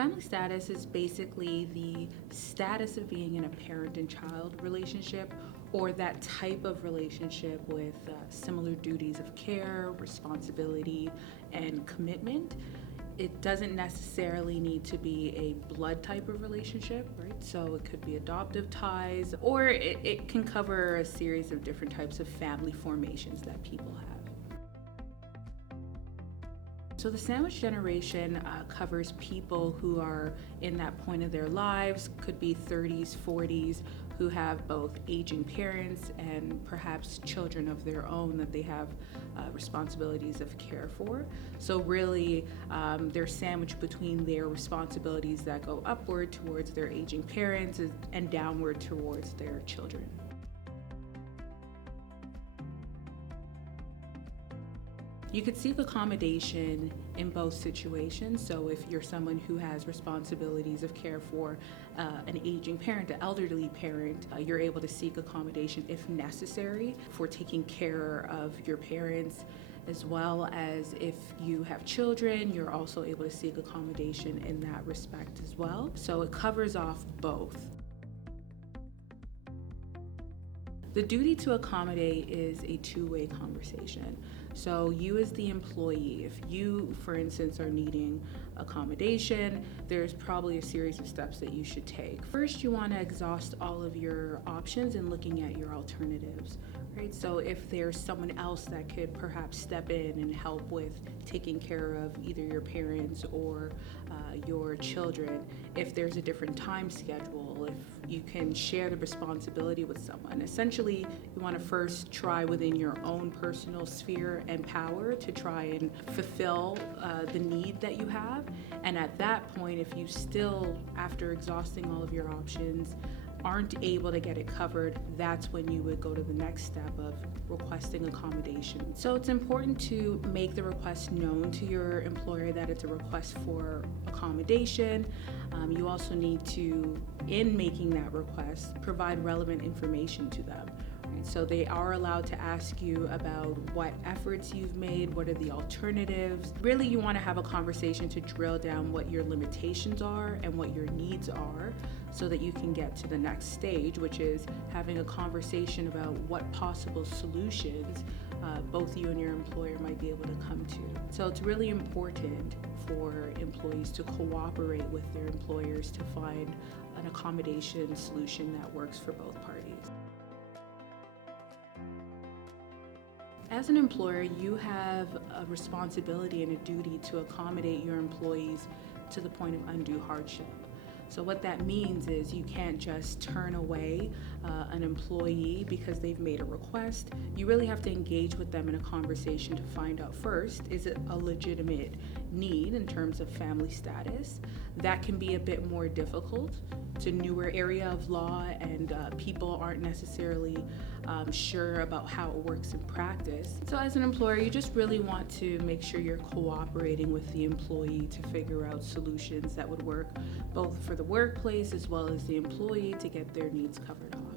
Family status is basically the status of being in a parent and child relationship or that type of relationship with similar duties of care, responsibility, and commitment. It doesn't necessarily need to be a blood type of relationship, right? So it could be adoptive ties, or it can cover a series of different types of family formations that people have. So the sandwich generation covers people who are in that point of their lives, could be 30s, 40s, who have both aging parents and perhaps children of their own that they have responsibilities of care for. So really, they're sandwiched between their responsibilities that go upward towards their aging parents and downward towards their children. You could seek accommodation in both situations. So if you're someone who has responsibilities of care for an aging parent, an elderly parent, you're able to seek accommodation if necessary for taking care of your parents, as well as if you have children, you're also able to seek accommodation in that respect as well. So it covers off both. The duty to accommodate is a two-way conversation. So you as the employee, if you, for instance, are needing accommodation, there's probably a series of steps that you should take. First, you want to exhaust all of your options and looking at your alternatives, right? So if there's someone else that could perhaps step in and help with taking care of either your parents or your children, if there's a different time schedule, if you can share the responsibility with someone. Essentially, you want to first try within your own personal sphere and power to try and fulfill the need that you have. And at that point, if you still, after exhausting all of your options, aren't able to get it covered, that's when you would go to the next step of requesting accommodation. So it's important to make the request known to your employer that it's a request for accommodation. You also need to, in making that request, provide relevant information to them. So they are allowed to ask you about what efforts you've made, what are the alternatives. Really, you want to have a conversation to drill down what your limitations are and what your needs are so that you can get to the next stage, which is having a conversation about what possible solutions both you and your employer might be able to come to. So it's really important for employees to cooperate with their employers to find an accommodation solution that works for both parties. As an employer, you have a responsibility and a duty to accommodate your employees to the point of undue hardship. So what that means is you can't just turn away an employee because they've made a request. You really have to engage with them in a conversation to find out first, is it a legitimate need in terms of family status? That can be a bit more difficult. It's a newer area of law and people aren't necessarily sure about how it works in practice. So as an employer, you just really want to make sure you're cooperating with the employee to figure out solutions that would work both for the workplace as well as the employee to get their needs covered off.